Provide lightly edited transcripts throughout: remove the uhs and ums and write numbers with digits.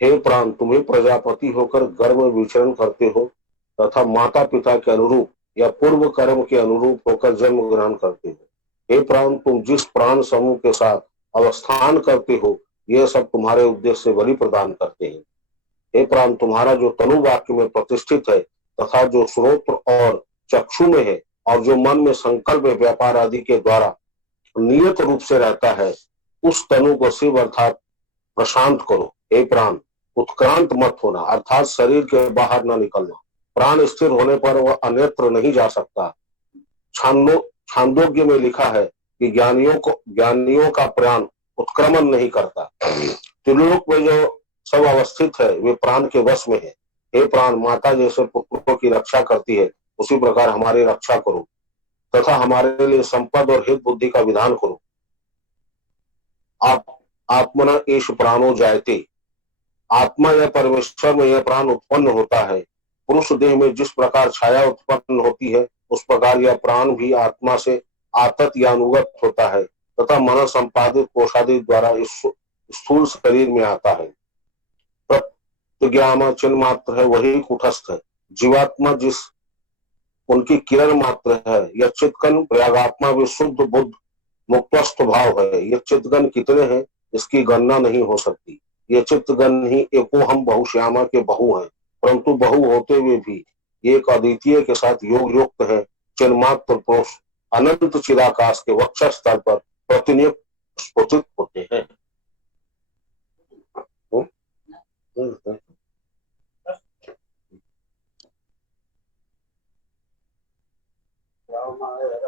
हे प्राण, तुम्हें प्रजापति होकर गर्भ में विचरण करते हो तथा माता पिता के अनुरूप या पूर्व कर्म के अनुरूप होकर जन्म ग्रहण करते हो। हे प्राण, तुम जिस प्राण समूह के साथ अवस्थान करते हो यह सब तुम्हारे उद्देश्य से बलि प्रदान करते हैं। हे प्राण, तुम्हारा जो तनु वाक्य में प्रतिष्ठित है तथा जो श्रोत्र और चक्षु में है और जो मन में संकल्प व्यापार आदि के द्वारा नियत रूप से रहता है, उस तनु को शिव अर्थात प्रशांत करो। हे प्राण, उत्क्रांत मत होना अर्थात शरीर के बाहर न निकलना। प्राण स्थिर होने पर वह अन्यत्र नहीं जा सकता। छांदोग्य में लिखा है कि ज्ञानियों का प्राण उत्क्रमण नहीं करता। त्रिलोक में जो सब अवस्थित है वे प्राण के वश में है। हे प्राण, माता जैसे पुत्रों की रक्षा करती है उसी प्रकार हमारी रक्षा करो तथा हमारे लिए संपद और हित बुद्धि का विधान करो। आप आत्मना एष प्राणो जायते, आत्मा या परमेश्वर में यह प्राण उत्पन्न होता है। पुरुष देह में जिस प्रकार छाया उत्पन्न होती है उस प्रकार यह प्राण भी आत्मा से आतत या अनुगत होता है तथा मन संपादित कोषादि द्वारा इस स्थूल शरीर में आता है। प्रज्ञामा चिन्ह मात्र है, वही कुटस्थ है। जीवात्मा जिस उनकी किरण मात्र है। यह चित्तगण प्रयागात्मा भी शुद्ध बुद्ध मुक्तस्थ भाव है। ये चित्तगण कितने हैं इसकी गणना नहीं हो सकती। ये चित्तगण ही एको हम बहुश्यामा के बहु हैं, परंतु बहु होते हुए भी एक अद्वितीय के साथ योग युक्त है। चिन्मात्र पुरुष अनंत चिदाकाश के वक्षस्थल पर प्रतिनियुक्त स्फुटित होते हैं।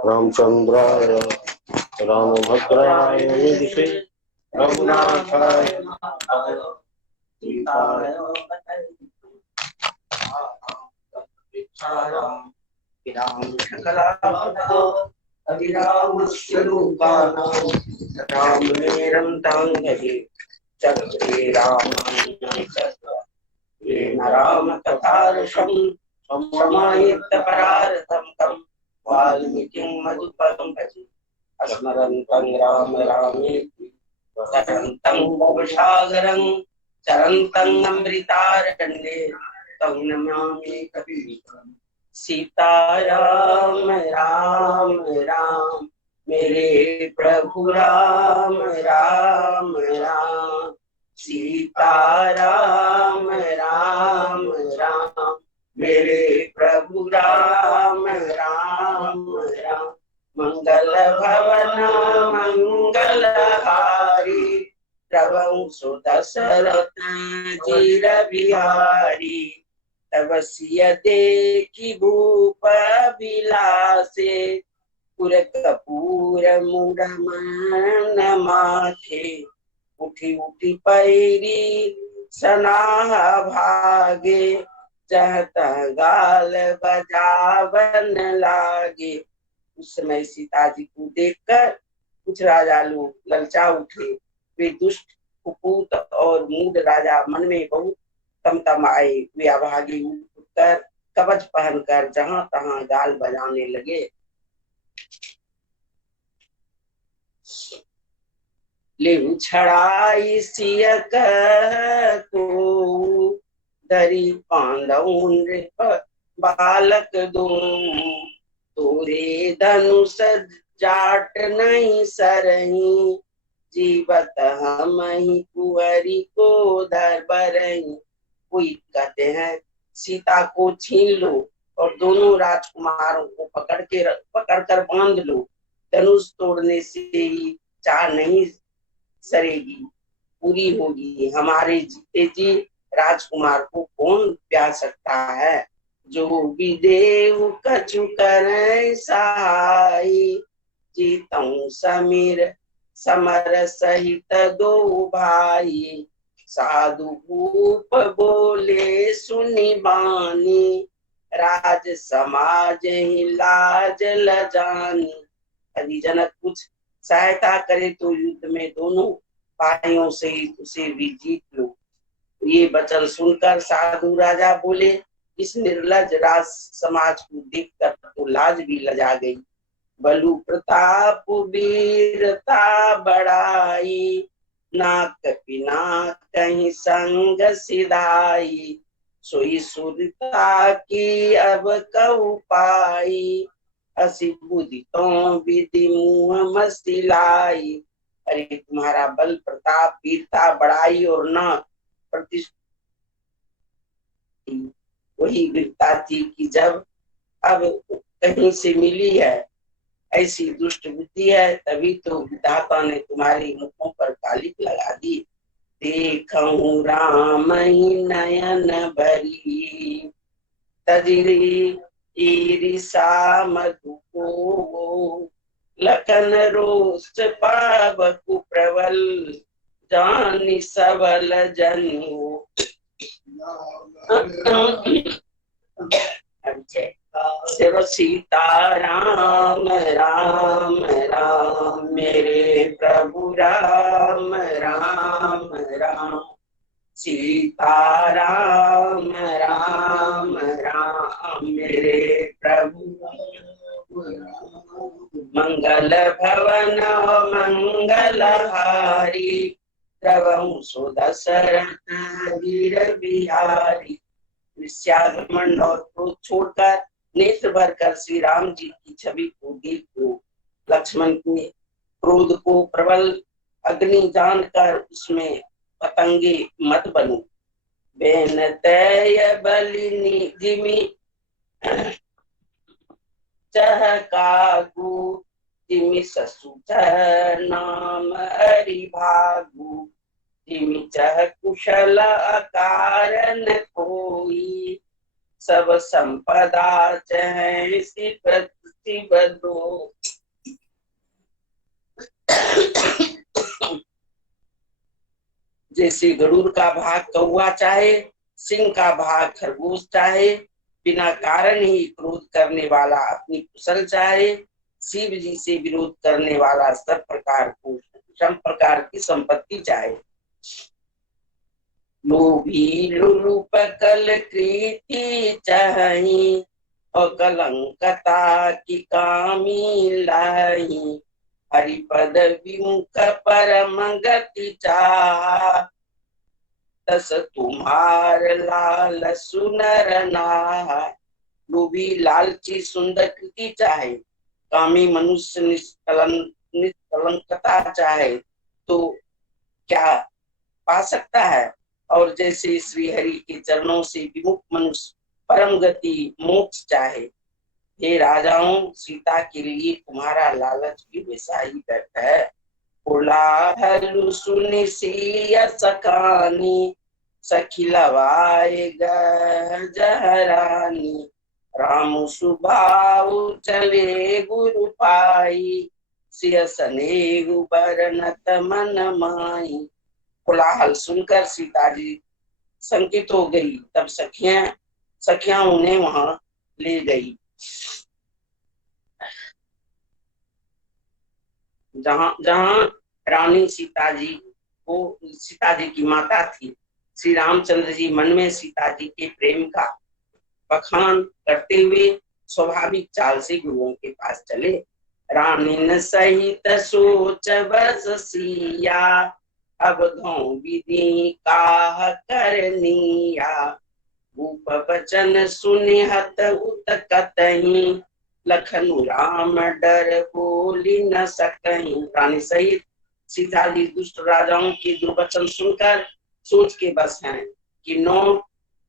रामचंद्राय रामभद्राय विदुषे रघुनाथाय सीताय राम कथारसं समायुक्तपरार्थं तं वाल्मीकिं मधुपदं भजे स्मरन्तं राम रामेति तरन्तं भवसागरं चरन्तं अमृतारण्ये तं नमामि कबीरं। सीताराम राम राम मेरे प्रभु राम राम राम, सीताराम राम राम मेरे प्रभु राम राम राम। मंगल भवन मंगलहारी प्रभु सुदशरथ चिर बिहारी, तब सिय देखी भूप बिलासे पुर कपूर मुड़मान माथे। उठी उठी पैरी सनाह भागे चहता गाल बजावन लागे। उस समय सीता जी को देखकर कुछ राजा लोग ललचा उठे। वे दुष्ट कुपूत और मूढ़ राजा मन में बहुत तम आए। वे अभागे उठकर कवच पहनकर जहां तहां गाल बजाने लगे। ले छड़ाई सियक को धरी पांडव बालक दो, तोरे धनुष जाट नहीं सरही, जीवत हम ही कुंवरी को धर बरही। कोई कहते हैं सीता को छीन लो और दोनों राजकुमारों को पकड़कर बांध लो, धनुष तोड़ने से ही चाह नहीं सरेगी, पूरी होगी। हमारे जीते जी राजकुमार को कौन प्यार सकता है। जो विदेव कछु करे सहाई, जीतऊ समीर समर सहित दो भाई। साधु भूप बोले सुनी बानी, राज समाज ही लाज लजानी। यदि जनक कुछ सहायता करे तो युद्ध में दोनों भाइयों से उसे भी जीत लो। ये वचन सुनकर साधु राजा बोले, इस निर्लज राज समाज को देखकर तो लाज भी लजा गई। बलु प्रताप वीरता बढ़ाई, नाक पिना कहीं संग सिधाई, सोई सुरता की अब कहु पाई, असी बुद्धि तो विधि मुँह मसिलाई। अरे तुम्हारा बल प्रताप वीरता बड़ाई और न प्रतिष्ठा वही वीरता थी कि जब अब कहीं से मिली है, ऐसी दुष्ट बुद्धि है, तभी तो विधाता ने तुम्हारे मुखों पर कालिक लगा दी। देखऊं राम ही नयन भरी, तजरी ईरिसा मधु को, लखन रोष पावकु प्रबल, जानि सबल जनु। जब सीता राम राम राम, मेरे प्रभु राम राम राम, सीता राम राम राम, मेरे प्रभु मंगल भवन मंगल हारी, प्रभु सुदशरथ वीर बिहारी। विषयागमन और क्रोध छोड़कर नेत्र भर कर श्री राम जी की छवि को देखो। लक्ष्मण के क्रोध को प्रबल अग्नि जानकर उसमें पतंगे मत बनो। बेन तय बलिनी जिमी चहकागु, जिमी ससु नाम हरि भागु, जिमी चह कुशल अकारन कोई, सब संपदा चह सी बदो। जैसे गरुड़ का भाग कौवा चाहे, सिंह का भाग खरगोश चाहे, बिना कारण ही क्रोध करने वाला अपनी कुशल चाहे, शिव जी से विरोध करने वाला सब प्रकार की संपत्ति चाहे। लोभी लुलुप कल कृति चाही, और कलंकता की कामी लाई, हरिपद विमुख परम गति चाह, तस तुम्हार लाल सुनर नाह। लोभी लालची सुंदर कृति चाहे, कामी मनुष्य निष्कलंकता चाहे, तो क्या पा सकता है। और जैसे श्री हरि के चरणों से विमुख मनुष्य परम गति मोक्ष चाहे। हे राजाओं, सीता के लिए तुम्हारा लालच भी वैसा ही व्यर्थ है। कोलाहल सुनि सिया सखानी, सखी लवाए जहरानी, राम सुभाऊ चले गुरु पाई, सिय स्नेहु बरनत मन माई। कोलाहल सुनकर सीता जी संकित हो गई। तब सखियां उन्हें वहां ले गई जहां रानी सीता जी की माता थी। श्री रामचंद्र जी मन में सीता जी के प्रेम का बखान करते हुए स्वाभाविक चाल से गुरुओं के पास चले। रानी न सहित सोच बस सिया, अब धो विधि काह करनिया, भूप बचन सुनिहत उत कतही, लखनु राम डर बोली न सकही। रानी सहित सीता जी दुष्ट राजाओं के दुर्वचन सुनकर सोच के बस हैं कि नो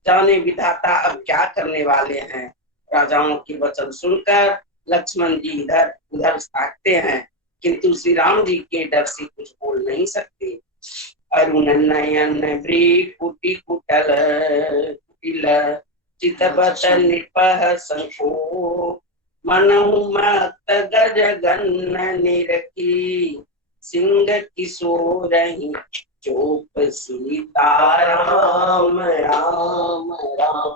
जाने विधाता अब क्या करने वाले हैं। राजाओं के वचन सुनकर लक्ष्मण जी इधर उधर ताकते हैं, किंतु श्री राम जी के डर से कुछ बोल नहीं सकते। अरुण नयन कुटी कुटल कुटिल, चितपत निपह संको, मनहु मत गज गन्न निरखी, सिंह किशोर चोप सीता राम राम राम,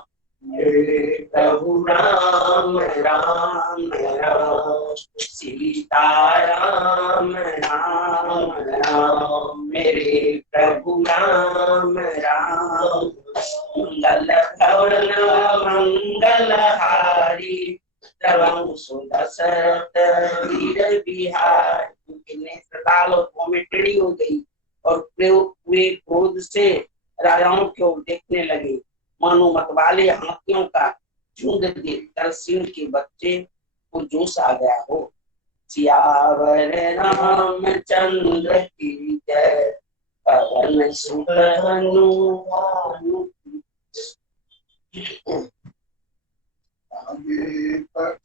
प्रभु राम राम राम, सीता राम राम राम, मेरे प्रभु राम राम। मंगल भवन मंगल हारी, तब सुदशरथ वीर बिहारी। नेत्र लाल और टेढ़ी हो गई और प्रयोग हुए क्रोध से राजाओं की ओर देखने लगे। मानो मतवाले हाथियों का झुंड देखकर सिंह के बच्चे को जोश आ गया हो। सियावर रामचंद्र की जय, पवन सुत हनुमान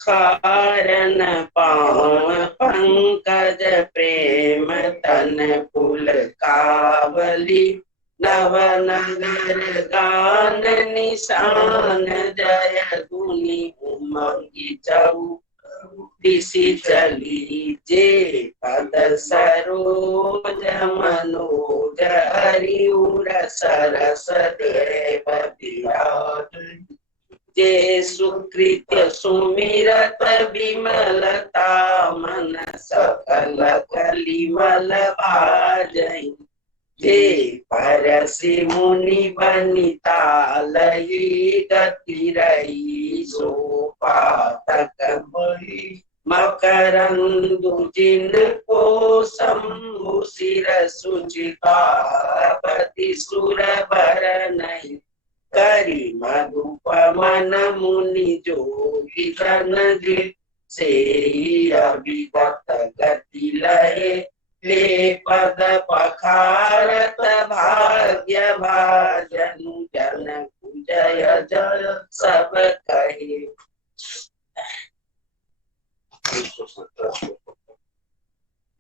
कारण पाव पंकज प्रेम तन पुलकावली, नव नगर गान निशान जय गुनी उमंगी चऊ, दिशि चली जे पद सरोज मनोज हरिउर सरस देव विराज, जे सुकृत सुमिरत विमलता मन सकल कलिमल भाजई, जे परसि मुनि बनिता लई गति रही सो पातक बही, मकरंदु जिनको शंभु सिर सुचिता पति सुर बर नहीं, करी मधुप मन मुनि जो विजन दे, से अभिगत गति लहे ले पद पखारत भाग्य भाजन जन जय जय सब कहे।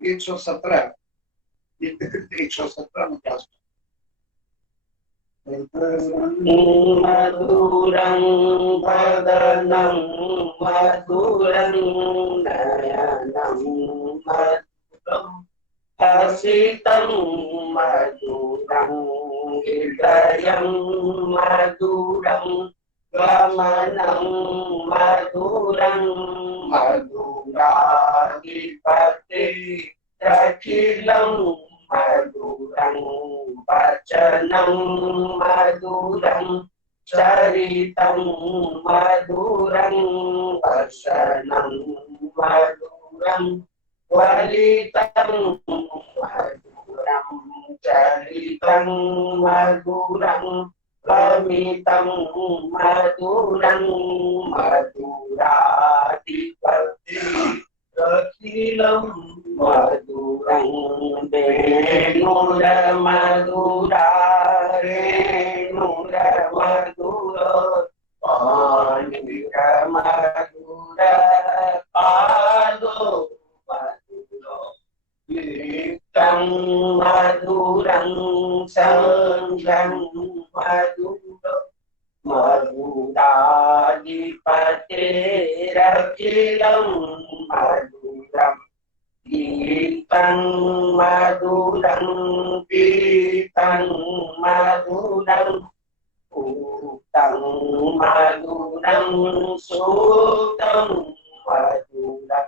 117 117 में मधुरं वदनं मधुरं नयनं मधुरं हसितं मधुरं हृदयं मधुरं गमनं मधुरं मधुराधिपते अखिलं मधुरं वचनं मधुरं चरितं मधुरं वसनं मधुरं वलितं मधुरं चरितं मधुरं गमितं मधुरं मधुराधिपति अखिलं मधुरं वेणुर मधुरा रेणुर मधुर पाणिर मधुर पादो मधुर कीर्तं मधुरं संगं मधुर मधुराधिपतेरखिलं मधुरं गीतं मधुरं पीतं मधुरं पूतं मधुरं सूतं मधुरं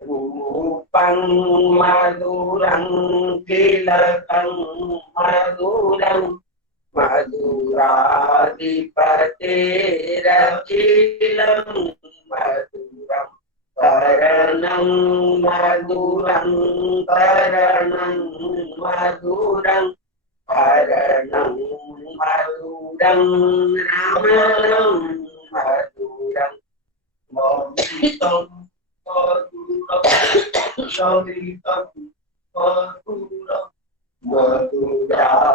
रूपं मधुरं तिलकं मधुरं मधुराधिपतेरखिलं मधुरं करणं मधुरं करणं मधुरं करणं मधुरं रमणं मधुरं मधुरं मधुरं मधुरं मधुराधिपतेरखिलं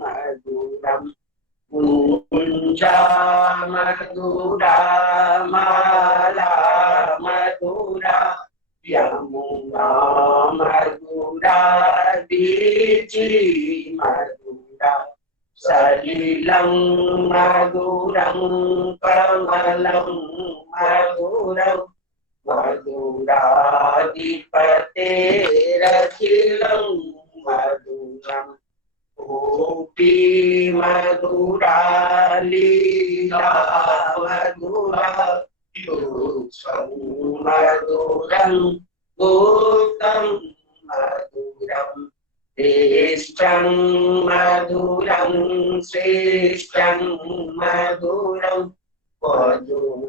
मधुरं कुञ्जा मधुरा माला मधुरा यमुना मधुरा बीजी मधुरा सलिलं मधुरं कमलं मधुरं मधुराधिपतेरखिलं मधुरं गोपी मधुरा लीला मधुरा योत्सं मधुरं गोप्तं मधुरं श्रेष्ठं मधुरं श्रेष्ठं मधुरं मधुराधिपतेरखिलं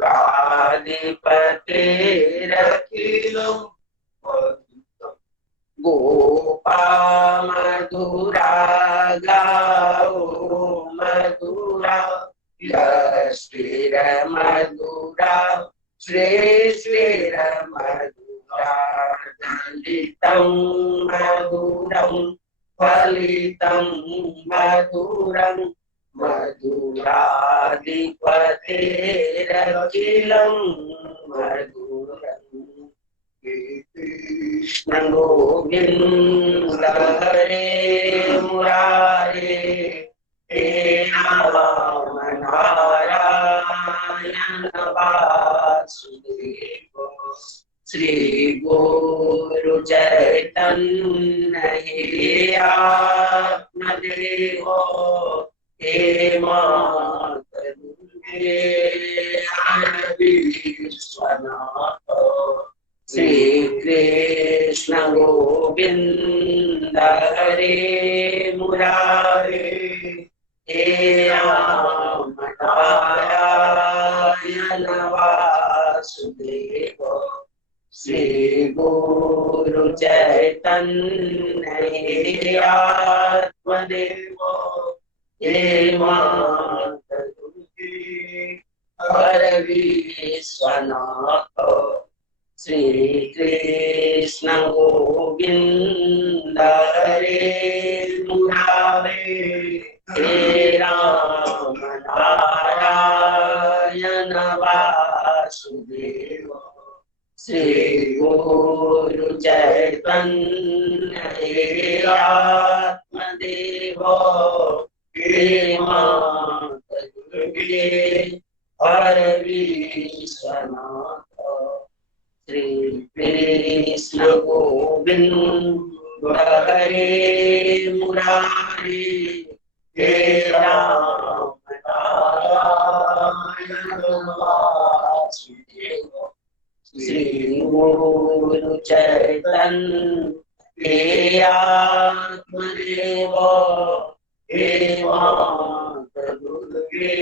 मधुरं पा मधुरा गाओ मधुरा यश्रीर मधुरा श्री श्रीर मधुरा दलितं मधुरं फलितं मधुरं मधुराधिपतेरखिलं मधुरम् कृष्ण गोविंद हरे मुरारे हे राम नारायण वासुदेव श्री गुरु चैतन्य हे आत्मदेव हे माता दुर्गे विश्वनाथ श्री कृष्ण गोविंद हरे मुरारे हे राम नारायण वासुदेव श्री गुरु चैतन्य हे आत्मदेव हे माता दुर्गे विश्वनाथ श्री कृष्ण गोविंद हरे मुरारे हे राम नारायण वासुदेव श्री गुरु चैतन्य हे आत्मदेव हे माता दुर्गे विश्वनाथ श्री कृष्ण गोविंद हरे मुरारे हे राम नारायण वासुदेव श्री गुरु चैतन्य हे आत्मदेव हे माता दुर्गे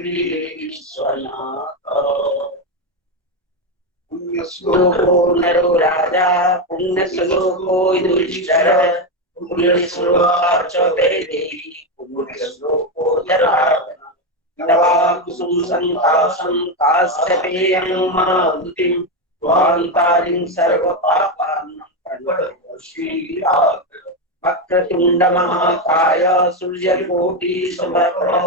विश्वनाथ पुण्य श्लोको नरो राजा पुण्य श्लोको युधिष्ठिर पुण्य श्लोका च वैदेही पुण्य श्लोको जनार्दन नवा कुसुम संकाशं काश्यपेयं मारुतिं स्वान्तारिं सर्वपापानां प्रणतोषीरात् वक्रतुण्ड महाकाय सूर्यकोटि समप्रभ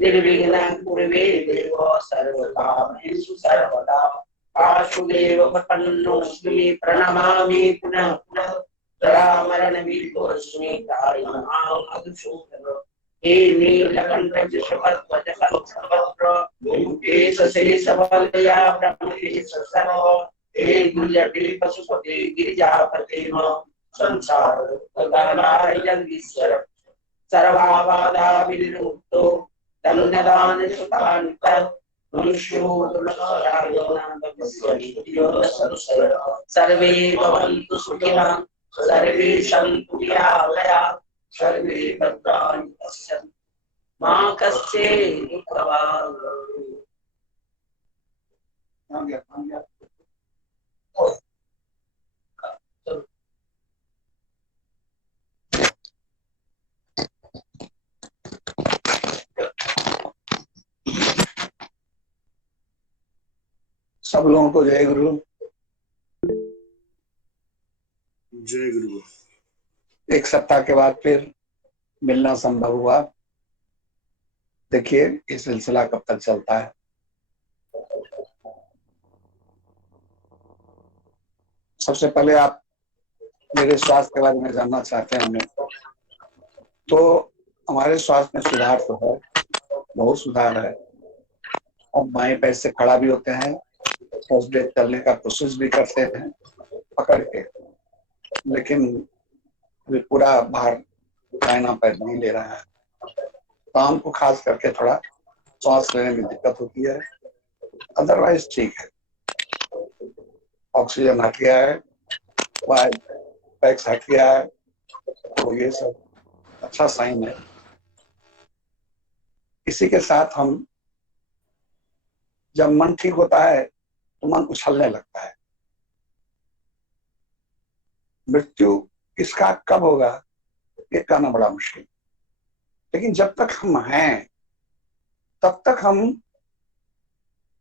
निर्विघ्नं कुरुमे देव सर्वकामेषु सर्वदा वासुदेव प्रपन्नोऽस्मि प्रणमामि पुनः पुनः जरामरणभीतोऽस्मि त्रायमां मधुसूदन हे नीलकण्ठ वृषभध्वज कंसवक्त्र ब्योमकेश शेषवलया ब्रह्मकेश सर्व हे दुर्जटे पशुपते गिरिजापते संसार गदाय जगदीश्वर सर्वाबाधा विनिर्मुक्तो दण्डदान सुतान्त मनुष्यो सर्वे भवन्तु सुखिनः सर्वे सन्तु निरामयाः सर्वे भद्राणि पश्यन्तु मा कश्चित् दुःखभाग् सब लोगों को जय गुरु। जय गुरु। एक सप्ताह के बाद फिर मिलना संभव हुआ। देखिए ये सिलसिला कब तक चलता है। सबसे पहले आप मेरे स्वास्थ्य के बारे में जानना चाहते हैं तो हमारे स्वास्थ्य में सुधार तो है, बहुत सुधार है। अब बाएं पैर से खड़ा भी होते हैं, फर्स्ट डे चलने का कोशिश भी करते हैं पकड़ के, लेकिन अभी पूरा भार दाहिना पैर नहीं ले रहा है। काम को खास करके थोड़ा सांस लेने में दिक्कत होती है, अदरवाइज ठीक है। ऑक्सीजन हट गया है, पैक्स हट गया है, तो ये सब अच्छा साइन है। इसी के साथ हम जब मन ठीक होता है तो मन उछलने लगता है। मृत्यु किसका कब होगा ये कहना बड़ा मुश्किल। लेकिन जब तक हम हैं तब तक हम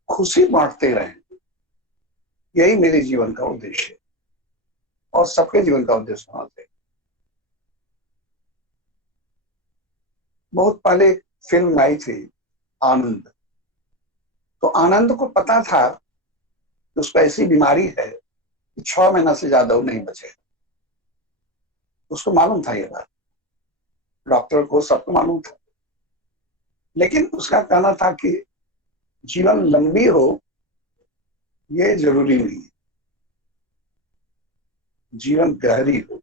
खुशी बांटते रहें, यही मेरे जीवन का उद्देश्य है और सबके जीवन का उद्देश्य होना चाहिए। बहुत पहले एक फिल्म आई थी आनंद, तो आनंद को पता था कि उसको ऐसी बीमारी है कि 6 महीना से ज्यादा वो नहीं बचे। उसको मालूम था ये बात, डॉक्टर को सबको मालूम था, लेकिन उसका कहना था कि जीवन लंबी हो ये जरूरी नहीं है, जीवन गहरी हो,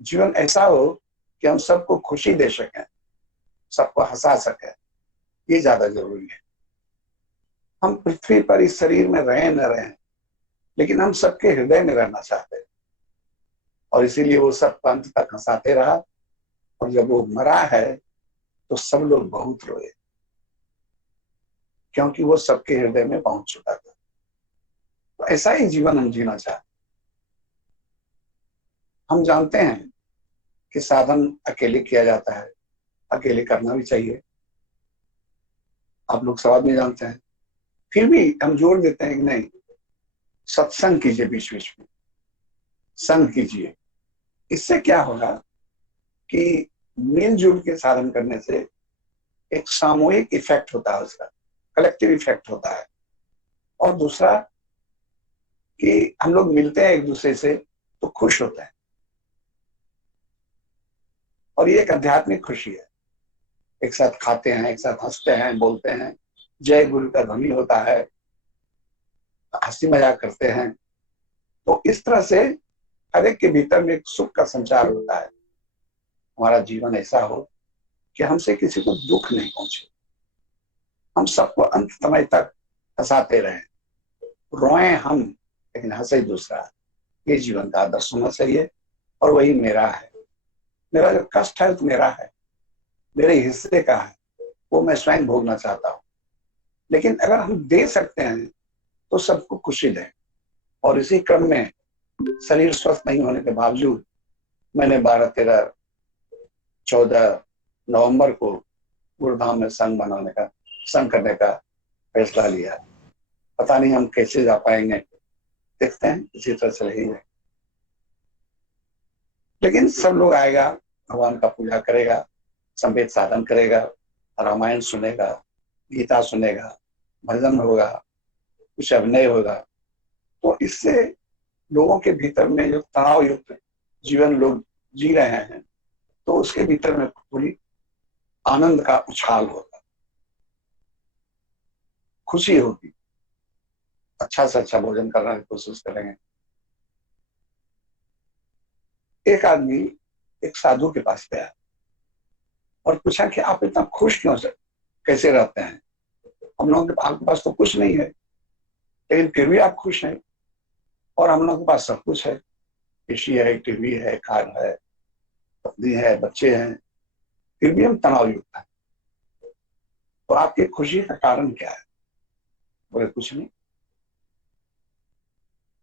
जीवन ऐसा हो कि हम सबको खुशी दे सकें, सबको हंसा सकें, ये ज्यादा जरूरी है। हम पृथ्वी पर इस शरीर में रहें न रहें, लेकिन हम सबके हृदय में रहना चाहते हैं और इसीलिए वो सब अंत तक हंसाते रहा। और जब वो मरा है तो सब लोग बहुत रोए, क्योंकि वो सबके हृदय में पहुंच चुका था। तो ऐसा ही जीवन हम जीना चाहते। हम जानते हैं कि साधन अकेले किया जाता है, अकेले करना भी चाहिए, आप लोग सब में जानते हैं। फिर भी हम जोर देते हैं कि नहीं, सत्संग कीजिए, बीच बीच में संग कीजिए। इससे क्या होगा कि मिलजुल के साधन करने से एक सामूहिक इफेक्ट होता है, उसका कलेक्टिव इफेक्ट होता है। और दूसरा कि हम लोग मिलते हैं एक दूसरे से तो खुश होते हैं, और ये एक आध्यात्मिक खुशी है। एक साथ खाते हैं, एक साथ हंसते हैं, बोलते हैं, जय गुरु का ध्वनि होता है, हंसी मजाक करते हैं। तो इस तरह से हर एक के भीतर में एक सुख का संचार होता है। हमारा जीवन ऐसा हो कि हमसे किसी को दुख नहीं पहुंचे, हम सबको अंत समय तक हंसाते रहें, रोएं हम लेकिन हंसे दूसरा। ये जीवन का आदर्श होना चाहिए और वही मेरा है। मेरा जो कष्ट है तो मेरा है, मेरे हिस्से का है, वो मैं स्वयं भोगना चाहता हूँ। लेकिन अगर हम दे सकते हैं तो सबको खुशी दें। और इसी क्रम में शरीर स्वस्थ नहीं होने के बावजूद मैंने 12, 13, 14 नवंबर को गुरुधाम में संघ करने का फैसला लिया। पता नहीं हम कैसे जा पाएंगे, देखते हैं, इसी तरह चले ही जाए। लेकिन सब लोग आएगा, भगवान का पूजा करेगा, संवेद साधन करेगा, रामायण सुनेगा, गीता सुनेगा, भजन होगा, कुछ अभिनय होगा। तो इससे लोगों के भीतर में जो तनाव युक्त जीवन लोग जी रहे हैं, तो उसके भीतर में पूरी आनंद का उछाल होगा, खुशी होगी, अच्छा से अच्छा भोजन करने की कोशिश करेंगे। एक आदमी एक साधु के पास गया और पूछा कि आप इतना खुश क्यों से कैसे रहते हैं? हम लोगों के आपके पास तो कुछ नहीं है, लेकिन फिर भी आप खुश हैं। और हम लोगों के पास सब कुछ है, एसी है, टीवी है, कार है, पत्नी है, बच्चे हैं, फिर भी हम तनाव युक्त हैं। तो आपकी खुशी का कारण क्या है? बोले कुछ नहीं,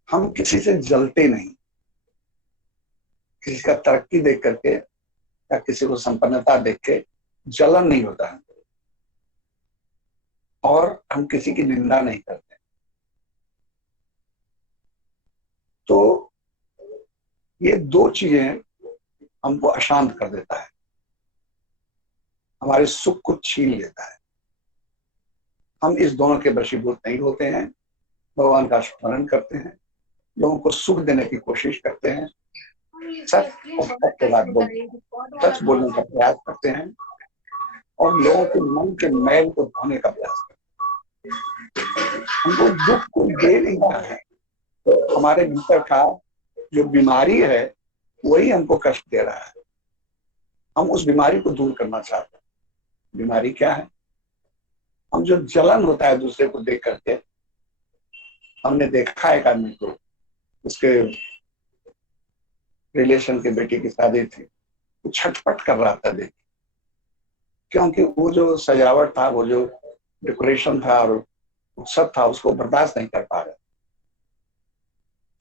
हम किसी से जलते नहीं, किसी का तरक्की देख करके या किसी को संपन्नता देख के जलन नहीं होता है, और हम किसी की निंदा नहीं करते। तो ये दो चीजें हमको अशांत कर देता है, हमारे सुख को छीन लेता है। हम इस दोनों के वशीभूत नहीं होते हैं, भगवान का स्मरण करते हैं, लोगों को सुख देने की कोशिश करते हैं, सच और सच के बाद सच बोलने का प्रयास करते हैं, और लोगों के मन के मैल को धोने का प्रयास करते हैं। हमको दुख को दे नहीं रहा है, हमारे भीतर का जो बीमारी है वही हमको कष्ट दे रहा है। हम उस बीमारी को दूर करना चाहते हैं। बीमारी क्या है? हम जो जलन होता है दूसरे को देख करके, हमने देखा एक आदमी को, उसके रिलेशन के बेटी की शादी थी, वो छटपट कर रहा था देख, क्योंकि वो जो सजावट था, वो जो डेकोरेशन था और उत्सव था, उसको बर्दाश्त नहीं कर पा रहे।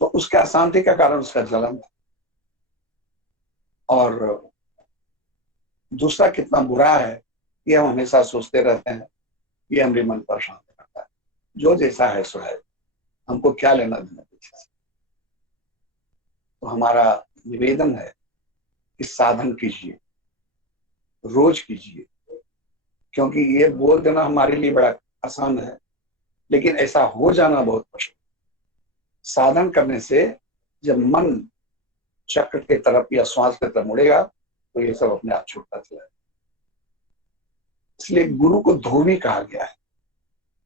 तो उसके अशांति का कारण उसका जलन था। और दूसरा कितना बुरा है ये हम हमेशा सोचते रहते हैं, ये हमारे मन पर शांत करता है। जो जैसा है सो है, हमको क्या लेना देना पीछे से। तो हमारा निवेदन है कि साधन कीजिए, रोज कीजिए, क्योंकि ये बोल देना हमारे लिए बड़ा आसान है, लेकिन ऐसा हो जाना बहुत मुश्किल। साधन करने से जब मन चक्र की तरफ या श्वास की तरफ मुड़ेगा तो ये सब अपने आप छूटता चला जाएगा। इसलिए गुरु को धोबी कहा गया है।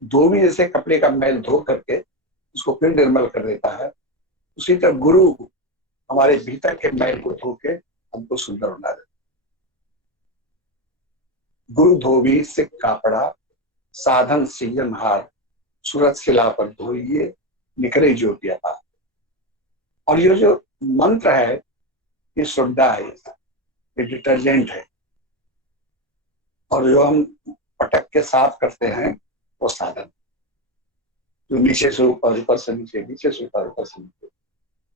धोबी जैसे कपड़े का मैल धो करके उसको फिर निर्मल कर देता है, उसी तरह गुरु हमारे भीतर के मैल को धो के हमको सुंदर बना देता है। गुरु धोबी से कापड़ा, साधन सिंजनहार, सूरत शिला पर धोइए, निकले ज्योति अपार। और ये जो मंत्र है ये सोडा है, ये डिटर्जेंट है, और जो हम पटक के साफ करते हैं वो साधन। जो नीचे से ऊपर, ऊपर से नीचे, नीचे से ऊपर, ऊपर से नीचे,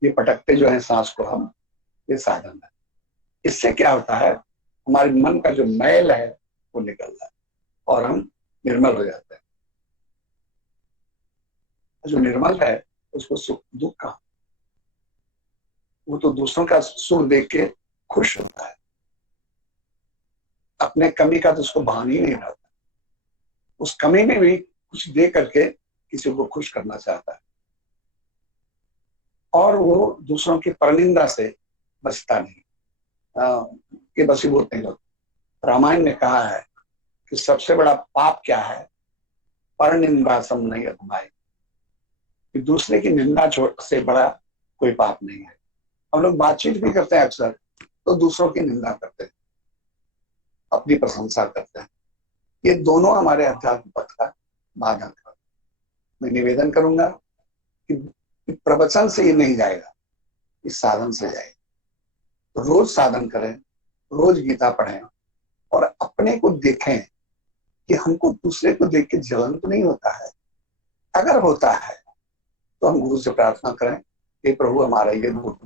ये पटकते जो है सांस को हम, ये साधन है। इससे क्या होता है, हमारे मन का जो मैल है वो निकलता है और हम निर्मल हो जाते हैं। जो निर्मल है उसको सुख दुख का, वो तो दूसरों का सुख देख के खुश होता है, अपने कमी का तो उसको भान ही नहीं रहता। उस कमी में भी कुछ दे करके किसी को खुश करना चाहता है, और वो दूसरों की परनिंदा से बचता नहीं, ये बसीभूत नहीं होता। रामायण ने कहा है कि सबसे बड़ा पाप क्या है, परनिंदा सम नहीं अधमाई, कि दूसरे की निंदा से बड़ा कोई पाप नहीं है। हम लोग बातचीत भी करते हैं अक्सर तो दूसरों की निंदा करते हैं, अपनी प्रशंसा करते हैं। ये दोनों हमारे अध्यात्म पथ का बाधक है। मैं निवेदन करूंगा कि प्रवचन से ये नहीं जाएगा, इस साधन से जाएगा। तो रोज साधन करें, रोज गीता पढ़ें और अपने को देखें कि हमको दूसरे को देख के जलन तो नहीं होता है। अगर होता है तो हम गुरु से प्रार्थना करें कि प्रभु हमारा ये दूर,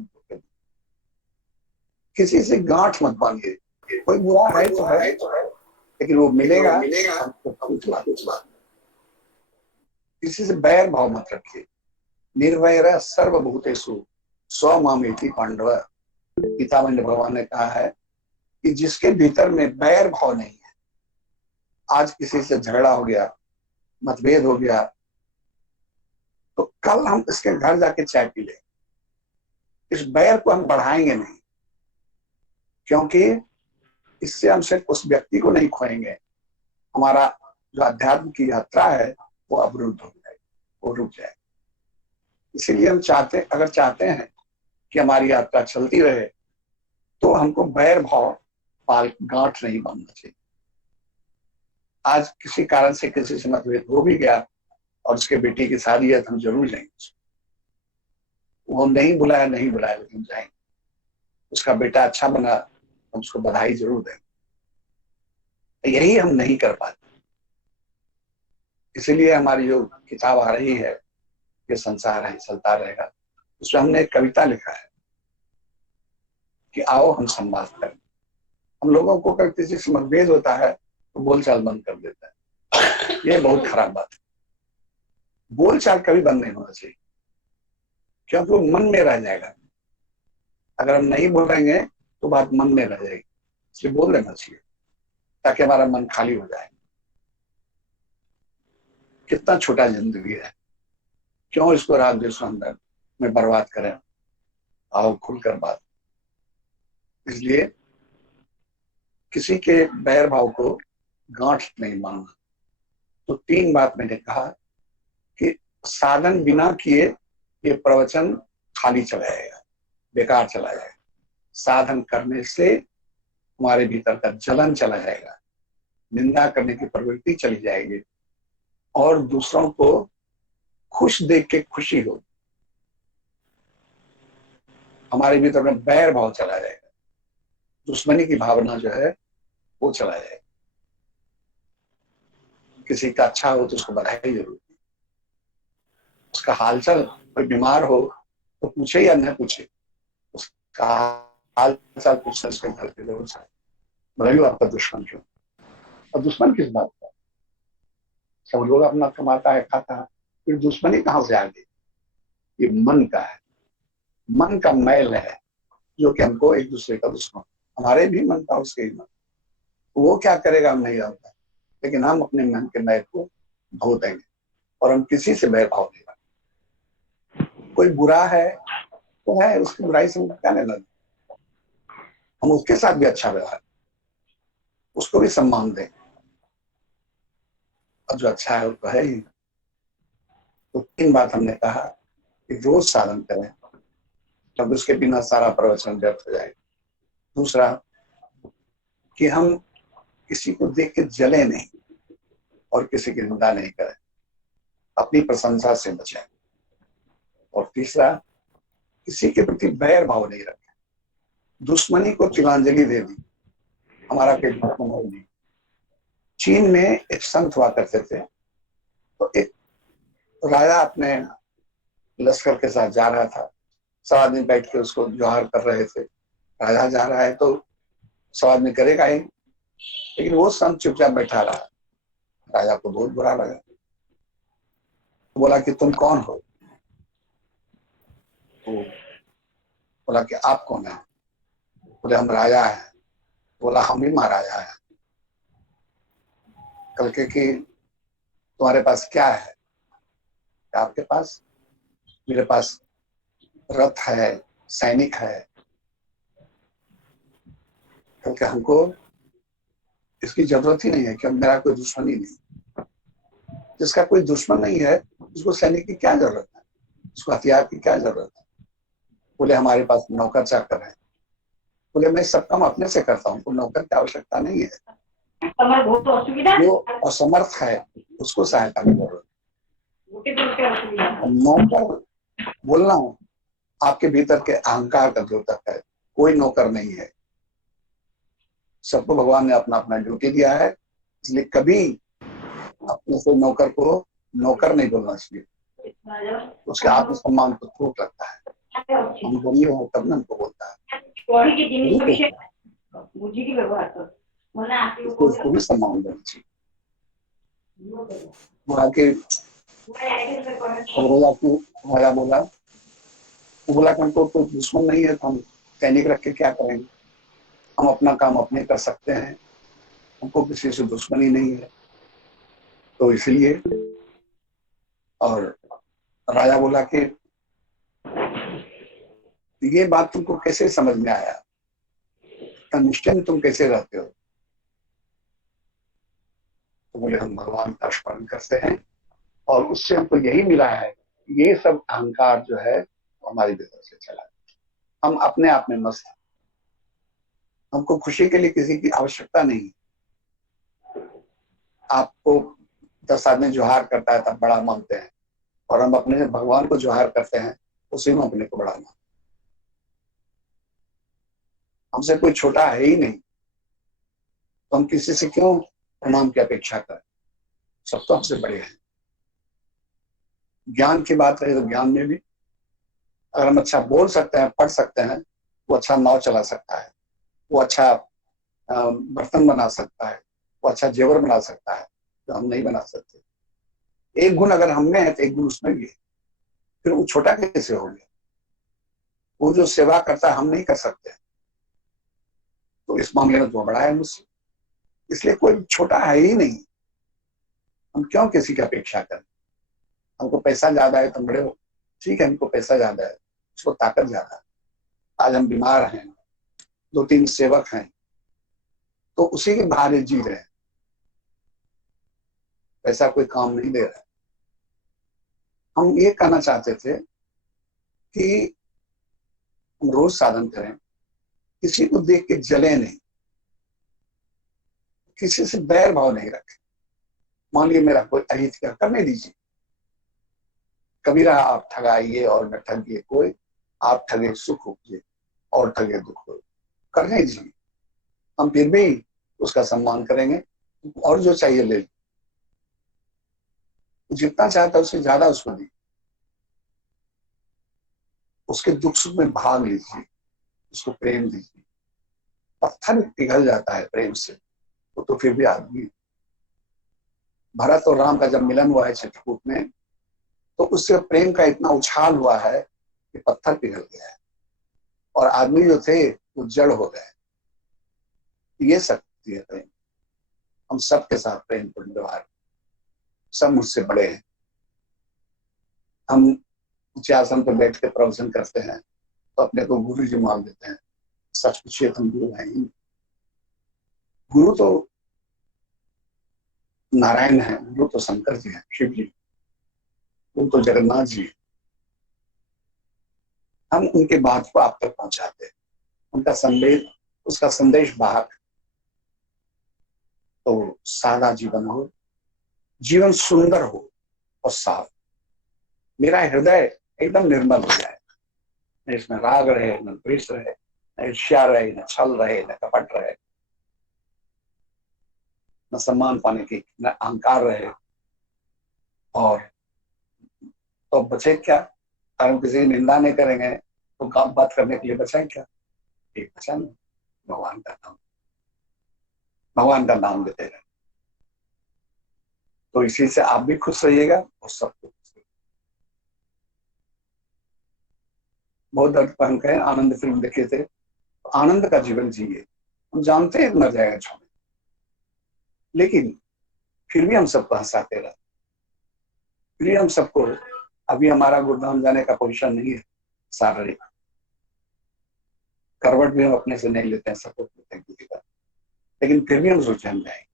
किसी से गांठ मत बांधिए। कोई बुरा है तो है, लेकिन वो मिलेगा हमको कुछ बात। किसी से बैर भाव मत रखिए। निर्वैर सर्वभूतेषु स्वमामेति पांडव। गीतामंड भगवान ने कहा है कि जिसके भीतर में बैर भाव नहीं है, आज किसी से झगड़ा हो गया, मतभेद हो गया, तो कल हम इसके घर जाके चाय पी लेंगे। इस बैर को हम बढ़ाएंगे नहीं, क्योंकि इससे हम सिर्फ उस व्यक्ति को नहीं खोएंगे, हमारा जो अध्यात्म की यात्रा है वो अवरुद्ध हो जाएगी, वो रुक जाएगी। इसीलिए हम अगर चाहते हैं कि हमारी यात्रा चलती रहे तो हमको बैर भाव पाल गांठ नहीं बांधना चाहिए। आज किसी कारण से किसी से मतभेद हो भी गया और उसके बेटी की शादी है तो हम जरूर जाएंगे। वो नहीं बुलाया लेकिन जाएंगे। उसका बेटा अच्छा बना, हम उसको बधाई जरूर देंगे। यही हम नहीं कर पाते। इसीलिए हमारी जो किताब आ रही है, ये संसार है चलता रहेगा, उसमें हमने एक कविता लिखा है कि आओ हम संवाद करें। हम लोगों को कभी किसी से मतभेद होता है तो बोलचाल बंद कर देता है। ये बहुत खराब बात है। बोलचाल कभी बंद नहीं होना चाहिए, क्योंकि वो मन में रह जाएगा। अगर हम नहीं बोलेंगे तो बात मन में रह जाएगी, इसलिए बोल देना चाहिए ताकि हमारा मन खाली हो जाए। कितना छोटा जिंदगी है, क्यों इसको राग द्वेष अंदर में बर्बाद करें। आओ खुलकर बात। इसलिए किसी के बैर भाव को गांठ नहीं मानना। तो 3 बात मैंने कहा कि साधन बिना किए ये प्रवचन खाली चला जाएगा, बेकार चला जाएगा। साधन करने से हमारे भीतर का जलन चला जाएगा, निंदा करने की प्रवृत्ति चली जाएगी, और दूसरों को खुश देख के खुशी होगी। हमारे भीतर में बैर भाव चला जाएगा, दुश्मनी की भावना जो है वो चला जाएगा। किसी का अच्छा हो तो उसको बधाई जरूर, उसका हालचाल, कोई बीमार हो तो पूछे या न पूछे, उसका हाल चाल पूछते उसके घर के लोगों से, भले ही आपका दुश्मन क्यों, और दुश्मन किस बात का, सब लोग अपना कमाता है खाता है, फिर दुश्मनी कहाँ से आ गई? ये मन का है, मन का मैल है जो कि हमको एक दूसरे का दुश्मन, हमारे भी मन का उसके ही मन, वो क्या करेगा हम नहीं जानता, लेकिन हम अपने मन के मैल को धो देंगे और हम किसी से बैर भाव नहीं रखेंगे। कोई बुरा है तो है, उसकी बुराई से हमको क्या लेना, हम उसके साथ भी अच्छा व्यवहार, उसको भी सम्मान दें, और जो अच्छा है वो तो है ही। तो 3 बात हमने कहा कि रोज साधन करें, तब उसके बिना सारा प्रवचन व्यर्थ हो जाएगा। दूसरा कि हम किसी को देख के जले नहीं और किसी की निंदा नहीं करें, अपनी प्रशंसा से बचें। और तीसरा, किसी के प्रति बैर भाव नहीं रखें, दुश्मनी को तिलांजलि दे दी, हमारा कोई दुश्मन हो नहीं। चीन में एक संत हुआ करते थे, तो एक राजा अपने लश्कर के साथ जा रहा था, सब आदमी बैठ के उसको जोहार कर रहे थे, राजा जा रहा है तो सब आदमी करेगा ही, लेकिन वो संत चुपचाप बैठा रहा। राजा को बहुत बुरा लगा, तो बोला कि तुम कौन हो? तो बोला कि आप कौन है? बोले हम राजा हैं। बोला हम ही महाराजा हैं। कल के कि तुम्हारे पास क्या है? आपके पास? मेरे पास रथ है, सैनिक है। कल के हमको इसकी जरूरत ही नहीं है, क्योंकि मेरा कोई दुश्मन ही नहीं। जिसका कोई दुश्मन नहीं है उसको सैनिक की क्या जरूरत है, उसको हथियार की क्या जरूरत है? बोले हमारे पास नौकर चाकर है। बोले मैं सब काम अपने से करता हूँ, तो नौकर की आवश्यकता नहीं है। जो असमर्थ है उसको सहायता की जरूरत है। नौकर बोलना हो, आपके भीतर के अहंकार का द्योतक है, कोई नौकर नहीं है। सबको भगवान ने अपना अपना ड्यूटी दिया है, इसलिए कभी अपने से नौकर को नौकर नहीं बोलना चाहिए, उसके आत्मसम्मान को चोट लगता है। हम गरीब हो तब ना हमको बोलता है, उसको भी सम्मान देना चाहिए। बोला कि हमको कोई दुश्मन नहीं है, तो हम सैनिक रख के क्या करेंगे, हम अपना काम अपने कर सकते हैं, हमको किसी से दुश्मनी नहीं है, तो इसलिए। और राजा बोला कि ये बात तुमको कैसे समझ में आया, निश्चय में तुम कैसे रहते हो? तो बोले हम भगवान का स्मरण करते हैं और उससे हमको यही मिला है, ये सब अहंकार जो है हमारी भीतर से चला, हम अपने आप में मस्त हैं, हमको खुशी के लिए किसी की आवश्यकता नहीं। आपको 10 आदमी जोहार करता है तब बड़ा मानते हैं, और हम अपने भगवान को जोहार करते हैं, उसी में अपने को बड़ा मानते हैं। हमसे कोई छोटा है ही नहीं, तो हम किसी से क्यों प्रणाम की अपेक्षा करें? सब तो हमसे बड़े हैं। ज्ञान की बात रही तो ज्ञान में भी अगर हम अच्छा बोल सकते हैं, पढ़ सकते हैं, वो अच्छा नाव चला सकता है, वो अच्छा बर्तन बना सकता है, वो अच्छा जेवर बना सकता है, जो हम नहीं बना सकते। एक गुण अगर हमने है तो एक गुण उसमें भी है, फिर वो छोटा कैसे हो गया? वो जो सेवा करता है हम नहीं कर सकते, तो इस मामले में तो बड़ा है मुझसे, इसलिए कोई छोटा है ही नहीं। हम क्यों किसी की अपेक्षा करें? हमको पैसा ज्यादा है तो बड़े हो, ठीक है, हमको पैसा ज्यादा है, उसको ताकत ज्यादा है, आज हम बीमार हैं, 2-3 सेवक हैं, तो उसी के भारे जी रहे हैं, पैसा कोई काम नहीं दे रहा। हम ये कहना चाहते थे कि हम रोज साधन करें, किसी को देख के जले नहीं, किसी से बैर भाव नहीं रखें। मान लीजिए मेरा कोई अहित क्या करने दीजिए, कबीरा आप ठगाइए और न ठगिए कोई, आप ठगे सुख उपजे और ठगे दुख हो, करने दीजिए, हम फिर भी उसका सम्मान करेंगे और जो चाहिए ले, जितना चाहता है उससे ज्यादा उसको दी, उसके दुख सुख में भाग लीजिए, उसको प्रेम दीजिए। पत्थर पिघल जाता है प्रेम से, तो फिर भी आदमी। भरत और राम का जब मिलन हुआ है चित्रकूट में, तो उससे प्रेम का इतना उछाल हुआ है कि पत्थर पिघल गया है और आदमी जो थे वो जड़ हो गए। ये शक्ति है प्रेम। हम सबके साथ प्रेम पूर्ण व्यवहार, सब मुझसे बड़े हैं। हम ऊंचे आसन पर बैठ के प्रवचन करते हैं तो अपने को गुरु जी मान देते हैं। सच पूछिए तो हम गुरु हैं ही। गुरु तो नारायण है, गुरु तो शंकर जी हैं, शिव जी, गुरु तो जगन्नाथ जी हैं। हम उनके बात को आप तक पहुंचाते हैं, उनका संदेश, उसका संदेश वाहक। तो सादा जीवन हो, जीवन सुंदर हो और साफ। मेरा हृदय एकदम निर्मल हो जाए, न इसमें राग रहे, न द्वेष रहे, न ईर्ष्या रहे, न छल रहे, न कपट रहे, न सम्मान पाने की, न अहंकार रहे। और तो बचे क्या? अगर हम किसी की निंदा नहीं करेंगे तो काम बात करने के लिए बचा क्या? एक बचा नहीं, भगवान का नाम, भगवान का नाम लेते रहे। तो इसी से आप भी खुश रहिएगा और सब खुश। बहुत दर्द पर हम कहें, आनंद फिल्म देखे थे, तो आनंद का जीवन जिए। हम जानते हैं मर जाएगा छोड़े, लेकिन फिर भी हम सबको हंसाते रहे। फिर भी हम सबको, अभी हमारा गुरुधाम जाने का पोजीशन नहीं है शारीरिक, करवट भी हम अपने से नहीं लेते हैं, सपोर्ट लेते हैं किसी का, लेकिन फिर भी हम सोचे हम जाएंगे।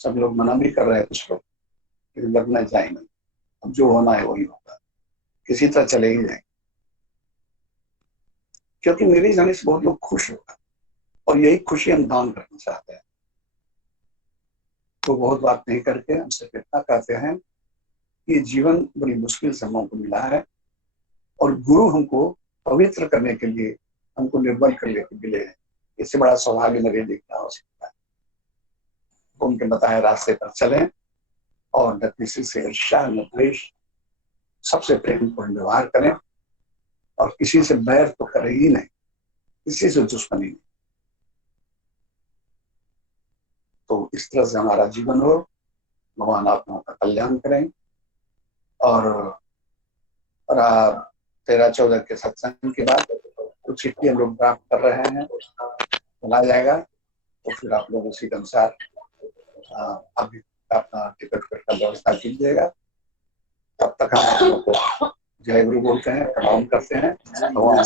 सब लोग मना भी कर रहे हैं कुछ लोग, लेकिन लगना जाएंगे। अब जो होना है वही होगा, किसी तरह चले ही जाएंगे। क्योंकि मेरे जाने से बहुत लोग खुश होगा और यही खुशी हम दान करना चाहते हैं। तो बहुत बात नहीं करके हम सिर्फ इतना कहते हैं कि जीवन बड़ी मुश्किल से हमको मिला है और गुरु हमको पवित्र करने के लिए, हमको निर्मल करने के लिए मिले। इससे बड़ा सौभाग्य मेरे दिखना हो सकता है। तो उनके बताए रास्ते पर चलें और न किसी से ईर्ष्या, न द्वेष, सबसे प्रेमपूर्ण व्यवहार करें और किसी से बैर तो करें ही नहीं, किसी से दुश्मनी नहीं। तो इस तरह से हमारा जीवन हो, भगवान आप लोगों का कल्याण करें। और 13-14 के सत्संग के बाद कुछ चिट्ठी हम लोग प्राप्त कर रहे हैं, चला जाएगा। तो फिर आप लोग उसी के अनुसार अभी अपना टिकट का व्यवस्था कीजिएगा। तब तक हम आप लोग को जय गुरु बोलते हैं, प्रणाम करते हैं। भगवान